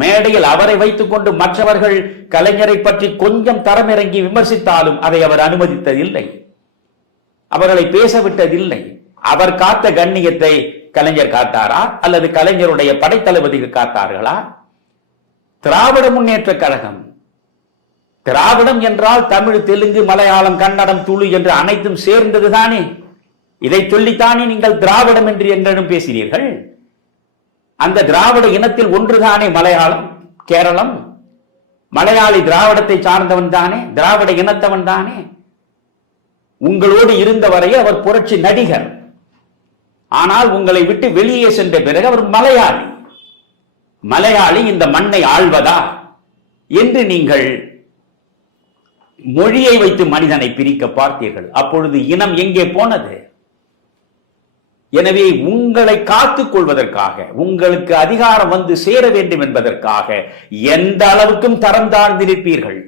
மேடையில் அவரை வைத்துக் கொண்டு மற்றவர்கள் கலைஞரை பற்றி கொஞ்சம் தரமிறங்கி விமர்சித்தாலும் அதை அவர் அனுமதித்ததில்லை. அவர்களை பேச விட்டதில்லை அவர் காத்த கண்ணியத்தை கலைஞர் காத்தாரா அல்லது கலைஞருடைய படைத்தளபதிகள் காத்தார்களா திராவிட முன்னேற்ற கழகம். திராவிடம் என்றால் தமிழ் தெலுங்கு மலையாளம் கன்னடம் துளு என்று அனைத்தும் சேர்ந்ததுதானே. இதை சொல்லித்தானே நீங்கள் திராவிடம் என்று என்றும் பேசினீர்கள்? அந்த திராவிட இனத்தில் ஒன்றுதானே மலையாளம் கேரளம்? மலையாளி திராவிடத்தை சார்ந்தவன் தானே திராவிட இனத்தவன் தானே? உங்களோடு இருந்தவரை அவர் புரட்சி நடிகர். ஆனால் உங்களை விட்டு வெளியே சென்ற பிறகு அவர் மலையாளி. மலையாளி இந்த மண்ணை ஆள்வதா? என்று நீங்கள் மொழியை வைத்து மனிதனை பிரிக்க பார்த்தீர்கள். அப்பொழுது இனம் எங்கே போனது? எனவே உங்களை காத்துக் கொள்வதற்காக உங்களுக்கு அதிகாரம் வந்து சேர வேண்டும் என்பதற்காக எந்த அளவுக்கும் தரம் தாழ்ந்திருப்பீர்கள்.